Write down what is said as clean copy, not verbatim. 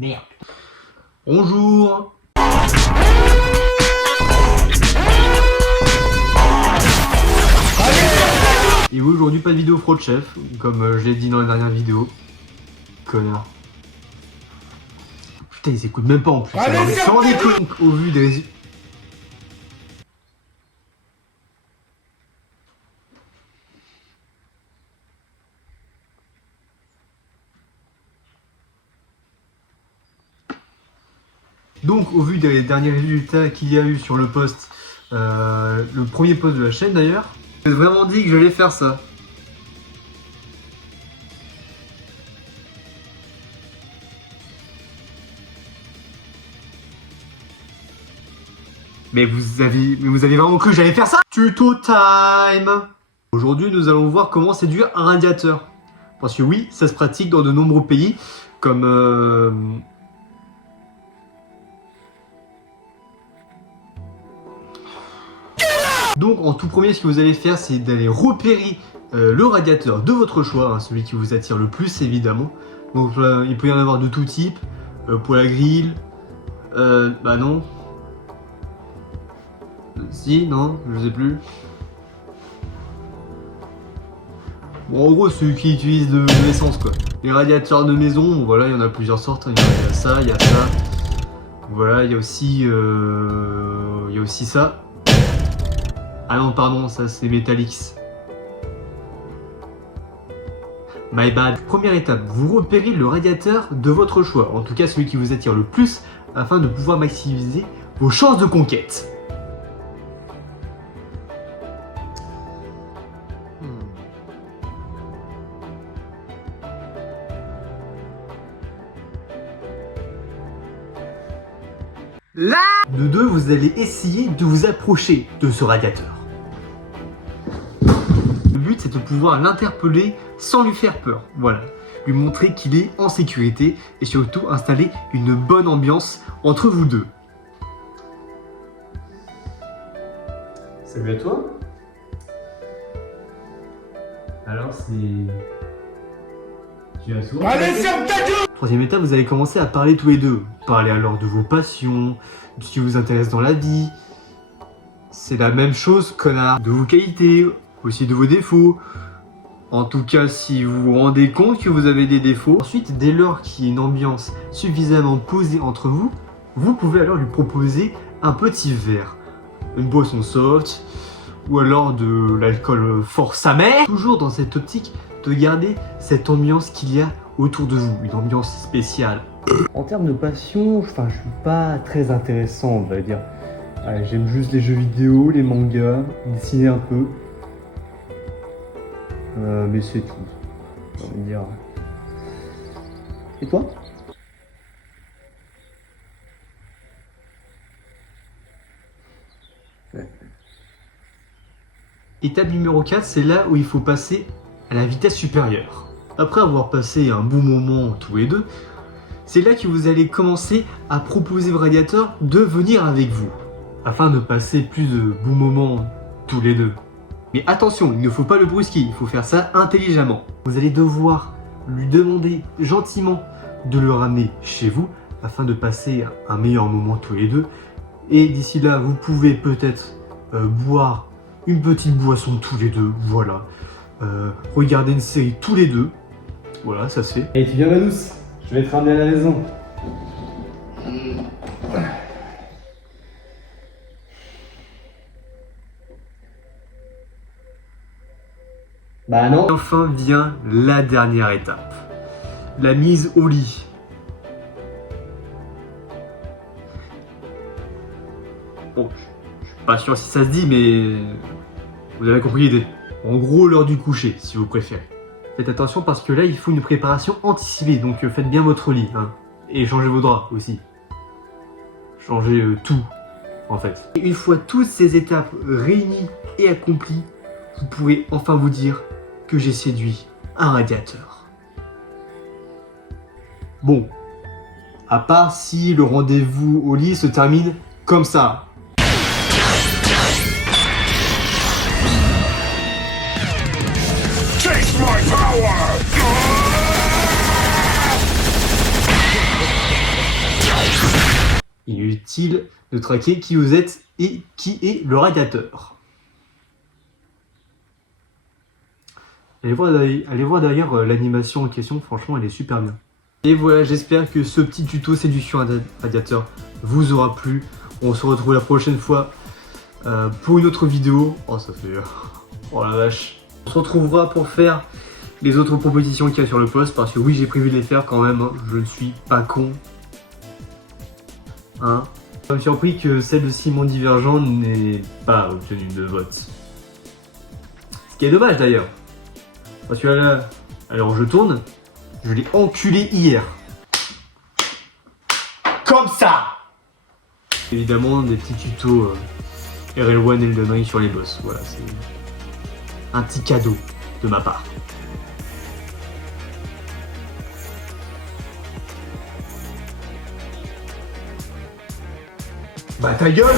Merde. Bonjour. Et oui, aujourd'hui pas de vidéo fraude chef, comme je l'ai dit dans la dernière vidéo. Connard. Putain, ils écoutent même pas en plus. Alors, sans déconner, au vu des résultats. Donc, au vu des derniers résultats qu'il y a eu sur le post, le premier post de la chaîne d'ailleurs, j'ai vraiment dit que j'allais faire ça. Mais vous avez vraiment cru que j'allais faire ça? Tuto time! Aujourd'hui, nous allons voir comment séduire un radiateur. Parce que oui, ça se pratique dans de nombreux pays, comme... Donc en tout premier, ce que vous allez faire, c'est d'aller repérer le radiateur de votre choix, hein, celui qui vous attire le plus évidemment. Donc il peut y en avoir de tout type, poêle à grill, bah non. Si, non, je sais plus. Bon, en gros, celui qui utilise de l'essence quoi. Les radiateurs de maison, voilà, il y en a plusieurs sortes, il y a ça, il y a ça. Voilà, il y a aussi ça. Ah non, pardon, ça c'est Metalix. My bad. Première étape, vous repérez le radiateur de votre choix, en tout cas celui qui vous attire le plus, afin de pouvoir maximiser vos chances de conquête. Là, de deux, vous allez essayer de vous approcher de ce radiateur. Le but, c'est de pouvoir l'interpeller sans lui faire peur. Voilà, lui montrer qu'il est en sécurité et surtout installer une bonne ambiance entre vous deux. Salut à toi. Alors, c'est... Tu as souvent... Allez, ferme ta gueule! Troisième étape, vous allez commencer à parler tous les deux. Parler alors de vos passions, de ce qui vous intéresse dans la vie. C'est la même chose, connard. De vos qualités, aussi de vos défauts. En tout cas, si vous vous rendez compte que vous avez des défauts. Ensuite, dès lors qu'il y a une ambiance suffisamment posée entre vous, vous pouvez alors lui proposer un petit verre. Une boisson soft, ou alors de l'alcool fort sa mère. Toujours dans cette optique de garder cette ambiance qu'il y a autour de vous, une ambiance spéciale. En termes de passion, je suis pas très intéressant, on va dire. J'aime juste les jeux vidéo, les mangas, dessiner un peu. Mais c'est tout, j'ai envie de dire. Et toi ? Ouais. Étape numéro 4, c'est là où il faut passer à la vitesse supérieure. Après avoir passé un bon moment tous les deux, c'est là que vous allez commencer à proposer au radiateur de venir avec vous, afin de passer plus de bons moments tous les deux. Mais attention, il ne faut pas le brusquer, il faut faire ça intelligemment. Vous allez devoir lui demander gentiment de le ramener chez vous, afin de passer un meilleur moment tous les deux. Et d'ici là, vous pouvez peut-être boire une petite boisson tous les deux, voilà. Regarder une série tous les deux. Voilà, ça se fait. Et tu viens ma douce, je vais te ramener à la maison. Bah non. Et enfin vient la dernière étape. La mise au lit. Bon, je suis pas sûr si ça se dit, mais vous avez compris l'idée. En gros, l'heure du coucher, si vous préférez. Faites attention parce que là, il faut une préparation anticipée, donc faites bien votre lit, hein. Et changez vos draps aussi. Changez tout, en fait. Et une fois toutes ces étapes réunies et accomplies, vous pouvez enfin vous dire que j'ai séduit un radiateur. Bon, à part si le rendez-vous au lit se termine comme ça. My power! Inutile de traquer qui vous êtes et qui est le radiateur. Allez voir d'ailleurs l'animation en question, franchement elle est super bien. Et voilà, j'espère que ce petit tuto séduction radiateur vous aura plu. On se retrouve la prochaine fois pour une autre vidéo. Oh ça fait... Oh la vache. On se retrouvera pour faire les autres propositions qu'il y a sur le post, parce que oui j'ai prévu de les faire quand même, hein. Je ne suis pas con. Hein. Je suis surpris que celle de Simon Divergent n'ait pas obtenu de vote. Ce qui est dommage d'ailleurs. Parce que là, alors je tourne, je l'ai enculé hier. Comme ça. Évidemment des petits tutos RL1 et Elden Ring sur les boss. Voilà, c'est un petit cadeau de ma part. Bah ta gueule!